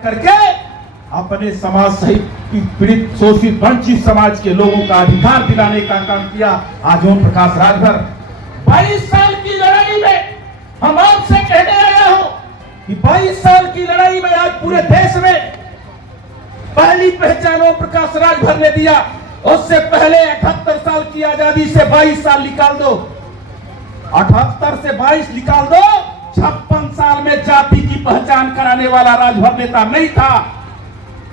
करके अपने समाज सहित पीड़ित शोषित वंचित समाज के लोगों का अधिकार दिलाने का काम किया। आज ओम प्रकाश राजभर 22 साल की लड़ाई में हम आपसे कहने आया हूं कि 22 साल की लड़ाई में आज पूरे देश में पहली पहचान ओम प्रकाश राजभर ने दिया। उससे पहले 78 साल की आजादी से 22 साल निकाल दो, 78 से 22 निकाल दो, 56 साल में जाति की पहचान कराने वाला राजभर नेता नहीं था।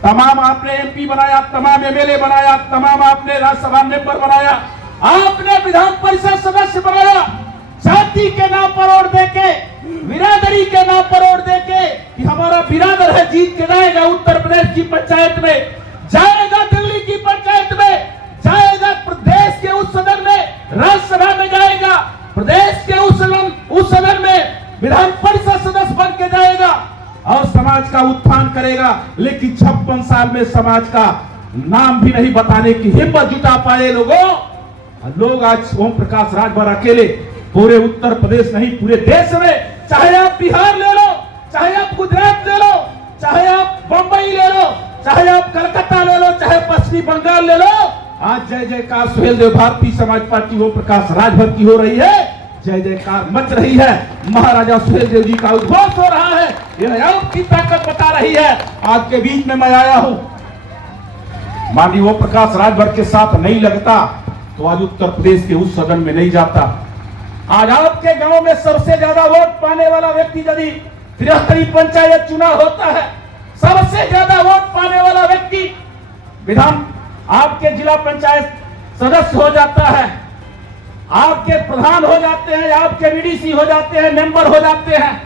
तमाम आपने एमपी बनाया, तमाम एमएलए बनाया, तमाम आपने राज्यसभा मेंबर बनाया, आपने विधान परिषद सदस्य बनाया। जाति के नाम पर वोट देके, बिरादरी के नाम पर वोट देके कि हमारा बिरादर है जीत के जाएगा उत्तर प्रदेश की पंचायत में, जाएगा दिल्ली की पंचायत में, जाएगा प्रदेश के उस सदन में, राज्यसभा में जाएगा, प्रदेश के उस सदन में विधान परिषद सदस्य बन के जाएगा और समाज का उत्थान करेगा। लेकिन 56 साल में समाज का नाम भी नहीं बताने की हिम्मत जुटा पाए लोग आज ओम प्रकाश राजभर अकेले पूरे उत्तर प्रदेश नहीं पूरे देश में, चाहे आप बिहार ले लो, चाहे आप गुजरात ले लो, चाहे आप बंबई ले लो, चाहे आप कलकत्ता ले लो, चाहे पश्चिमी बंगाल ले लो, आज जय जयकार सुहेल देव भारतीय समाज पार्टी ओम प्रकाश राजभर की हो रही है। जय जयकार मच रही है, महाराजा सुहेल देव जी का उद्घोष हो रहा है। यह आपकी ताकत बता रही है। आज के बीच में मैं आया हूं, माननीय ओम प्रकाश राजभर के साथ नहीं लगता तो आज उत्तर प्रदेश के उस सदन में नहीं जाता। आज आपके गांव में सबसे ज्यादा वोट पाने वाला व्यक्ति यदि त्रिस्तरीय पंचायत चुनाव होता है, सबसे ज्यादा वोट पाने वाला व्यक्ति विधान आपके जिला पंचायत सदस्य हो जाता है, आपके प्रधान हो जाते हैं, आपके बीडीसी हो जाते हैं, मेंबर हो जाते हैं।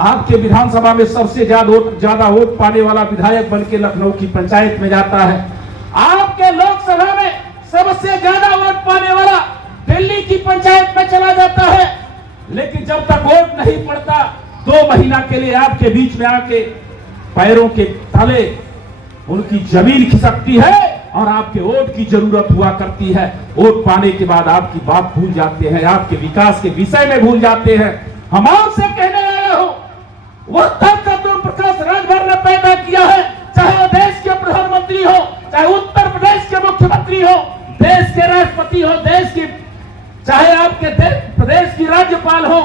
आपके विधानसभा में सबसे ज्यादा वोट पाने वाला विधायक बन के लखनऊ की पंचायत में जाता है। आपके लोकसभा में सबसे ज्यादा वोट पाने वाला दिल्ली की पंचायत में चला जाता है। लेकिन जब तक वोट नहीं पड़ता 2 महीना के लिए आपके बीच में आके पैरों के तले उनकी जमीन खिसकती है और आपके वोट की जरूरत हुआ करती है। वोट पाने के बाद आपकी बात भूल जाते हैं, आपके विकास के विषय में भूल जाते हैं। हम आपसे कहने आया हूं, वह ताकत ओम प्रकाश राजभर ने पैदा किया है, चाहे वो देश के प्रधानमंत्री हो, चाहे उत्तर प्रदेश के मुख्यमंत्री हो, देश के राष्ट्रपति हो, देश की चाहे आपके प्रदेश की राज्यपाल हो,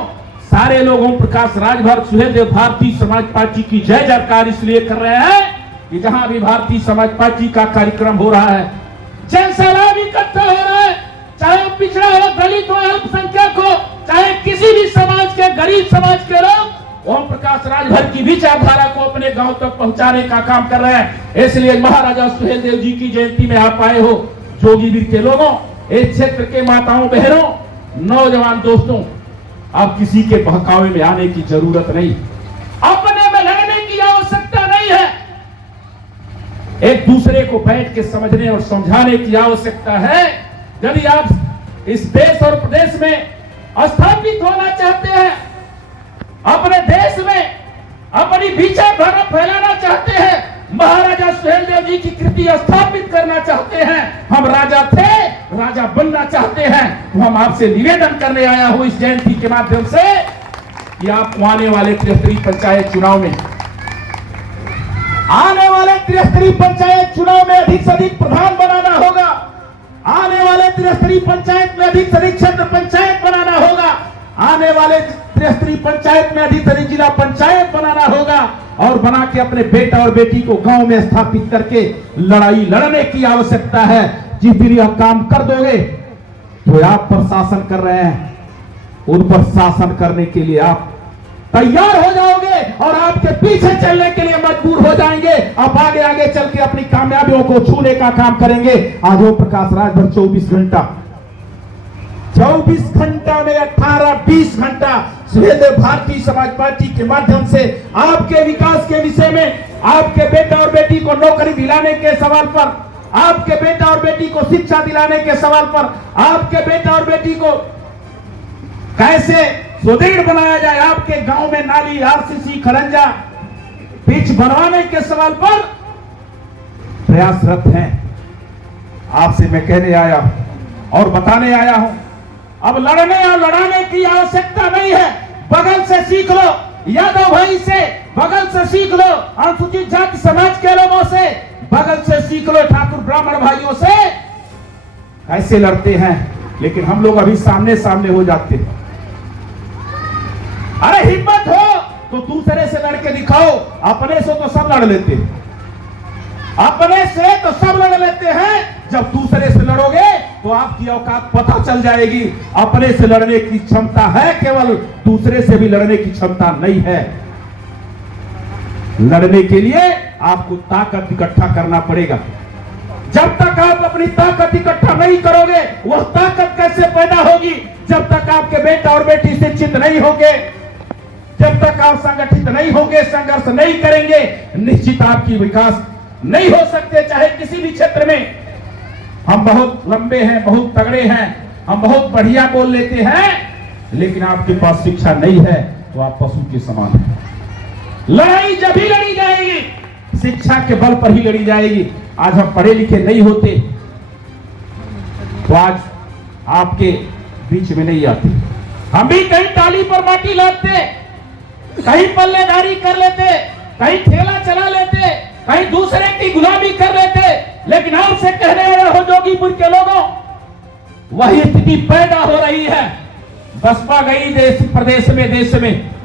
सारे लोग ओम प्रकाश राजभर सुहेल देव भारतीय समाज पार्टी की जय जयकार इसलिए कर रहे हैं कि जहां भी भारतीय समाज पार्टी का कार्यक्रम हो रहा है, जनसैलाब इकट्ठा हो रहा है, चाहे वो पिछड़ा हो, दलित हो, अल्पसंख्यक हो, चाहे किसी भी समाज के गरीब समाज के लोग ओम प्रकाश राजभर की विचारधारा को अपने गांव तक पहुंचाने का काम कर रहे हैं। इसलिए महाराजा सुहेल देव जी की जयंती में आप आए हो। जोगीवीर के लोगों, इस क्षेत्र के माताओं बहनों, नौजवान दोस्तों, अब किसी के बहकावे में आने की जरूरत नहीं, अपने में लड़ने की आवश्यकता नहीं है। एक दूसरे को बैठ के समझने और समझाने की आवश्यकता है। यदि आप इस देश और प्रदेश में स्थापित होना चाहते हैं, अपने देश में अपनी विचारधारा फैलाना चाहते हैं, महाराजा सुहेल देव जी की कृति स्थापित करना चाहते हैं, हम राजा थे, राजा बनना चाहते हैं, तो हम आपसे निवेदन करने आया हूं इस जयंती के माध्यम से कि आप आने वाले त्रिस्तरीय पंचायत चुनाव में अधिक से अधिक प्रधान बनाना होगा। आने वाले त्रिस्तरीय पंचायत में अधिक से अधिक क्षेत्र पंचायत बनाना होगा। आने वाले त्रिस्तरीय पंचायत में अधिक से अधिक जिला पंचायत बनाना होगा और बना के अपने बेटा और बेटी को गांव में स्थापित करके लड़ाई लड़ने की आवश्यकता है। जिस दिन यह काम कर दोगे तो आप पर शासन कर रहे हैं, उन पर शासन करने के लिए आप तैयार हो जाओगे और आपके पीछे चलने के लिए मजबूर हो जाएंगे। आप आगे आगे चल के अपनी कामयाबियों को छूने का काम करेंगे। आज ओम प्रकाश राजभर 24 घंटा में 18-20 घंटा सुहेल देव भारतीय समाज पार्टी के माध्यम से आपके विकास के विषय में, आपके बेटा और बेटी को नौकरी दिलाने के सवाल पर, आपके बेटा और बेटी को शिक्षा दिलाने के सवाल पर, आपके बेटा और बेटी को कैसे सुदृढ़ बनाया जाए, आपके गांव में नाली, आरसीसी, खरंजा, पिच बनवाने के सवाल पर प्रयासरत हैं। आपसे मैं कहने आया और बताने आया हूं, अब लड़ने और लड़ाने की आवश्यकता नहीं है। बगल से सीख लो, यादव भाई से, बगल से सीख लो अनुसूचित जाति समाज के लोगों से, बगल से सीख लो ठाकुर ब्राह्मण भाइयों से कैसे लड़ते हैं। लेकिन हम लोग अभी सामने सामने हो जाते हैं। अरे हिम्मत हो तो दूसरे से लड़के दिखाओ, अपने से तो सब लड़ लेते हैं, अपने से तो सब लड़ लेते हैं। जब दूसरे से लड़ोगे तो आपकी औकात पता चल जाएगी। अपने से लड़ने की क्षमता है केवल, दूसरे से भी लड़ने की क्षमता नहीं है। लड़ने के लिए आपको ताकत इकट्ठा करना पड़ेगा। जब तक आप अपनी ताकत इकट्ठा नहीं करोगे, वह ताकत कैसे पैदा होगी? जब तक आपके बेटा और बेटी शिक्षित नहीं होंगे, जब तक आप संगठित नहीं होंगे, संघर्ष नहीं करेंगे, निश्चित आपकी विकास नहीं हो सकते। चाहे किसी भी क्षेत्र में हम बहुत लंबे हैं, बहुत तगड़े हैं, हम बहुत बढ़िया बोल लेते हैं, लेकिन आपके पास शिक्षा नहीं है तो आप पशु के समान हैं। लड़ाई जब भी लड़ी जाएगी शिक्षा के बल पर ही लड़ी जाएगी। आज हम पढ़े लिखे नहीं होते तो आज आपके बीच में नहीं आते। हम भी कहीं टाली पर माटी लादते, कहीं पल्लेदारी कर लेते, कहीं ठेला चला लेते, कहीं दूसरे की गुलामी कर लेते। लेकिन आपसे कहने वाले हो जोगीपुर के लोगों, वही स्थिति पैदा हो रही है। बसपा गई देश में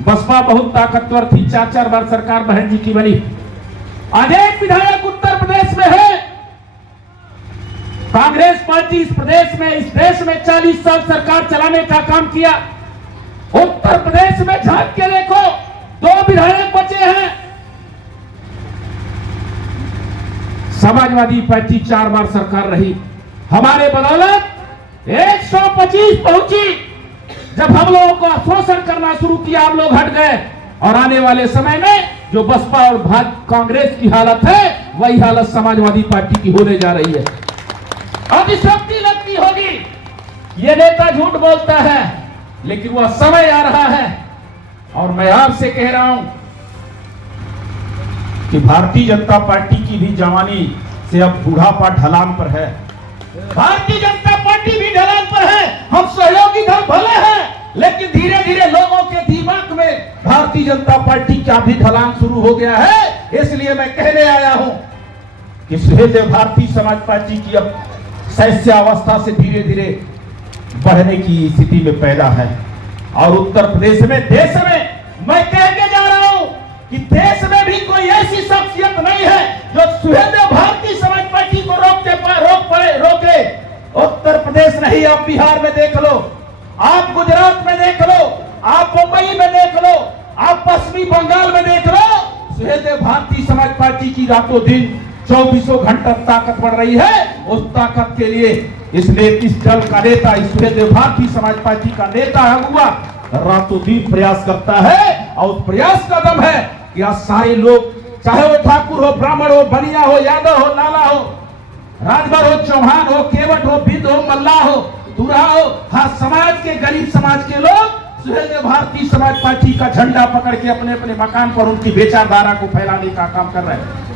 बसपा बहुत ताकतवर थी, 4-4 बार सरकार बहन जी की बनी। अनेक विधायक उत्तर प्रदेश में है। कांग्रेस पार्टी इस देश में 40 साल सरकार चलाने का काम किया। उत्तर प्रदेश में झांक के देखो, 2 विधायक बचे हैं। समाजवादी पार्टी 4 बार सरकार रही, हमारे बदौलत 125 पहुंची। जब हम लोगों को शोषण करना शुरू किया, हम लोग हट गए। और आने वाले समय में जो बसपा और कांग्रेस की हालत है, वही हालत समाजवादी पार्टी की होने जा रही है। अतिशक्ति लगती होगी। ये नेता झूठ बोलता है, लेकिन वह समय आ रहा है। और मैं आपसे कह रहा हूं कि भारतीय जनता पार्टी की भी जवानी से अब बुढ़ापा ढलान पर है। भारतीय जनता पार्टी भी ढलान पर है। हम सहयोगी दल भले हैं, लेकिन धीरे धीरे लोगों के दिमाग में भारतीय जनता पार्टी का भी ढलान शुरू हो गया है। इसलिए मैं कहने आया हूं कि सुहेलदेव भारतीय समाज पार्टी की अब शैशवावस्था से धीरे धीरे बढ़ने की स्थिति में पैदा है। और उत्तर प्रदेश में, देश में मैं कह के जा रहा हूं कि देश में भी कोई ऐसी शख्सियत नहीं है जो सुहेलदेव भारतीय समाज पार्टी को रोके। उत्तर प्रदेश नहीं, आप बिहार में देख लो, आप गुजरात में देख लो, आप मुंबई में देख लो, आप पश्चिमी बंगाल में देख लो। सुहेलदेव भारतीय समाज पार्टी की रातों दिन 24 घंटा ताकत बढ़ रही है। उस ताकत के लिए इस दल का नेता, इस सुहेलदेव भारतीय समाज पार्टी का नेता अगुआ रातों दिन प्रयास करता है। और उस प्रयास का दम है कि आज सारे लोग, चाहे वो ठाकुर हो, ब्राह्मण हो, बनिया हो, यादव हो, लाला हो, राजभर हो, चौहान हो, केवट हो, बिंद हो, मल्लाह हो, दूल्हा हो, हर समाज के, गरीब समाज के लोग सुहेलदेव भारतीय समाज पार्टी का झंडा पकड़ के अपने अपने मकान पर उनकी विचारधारा को फैलाने का काम कर रहे हैं।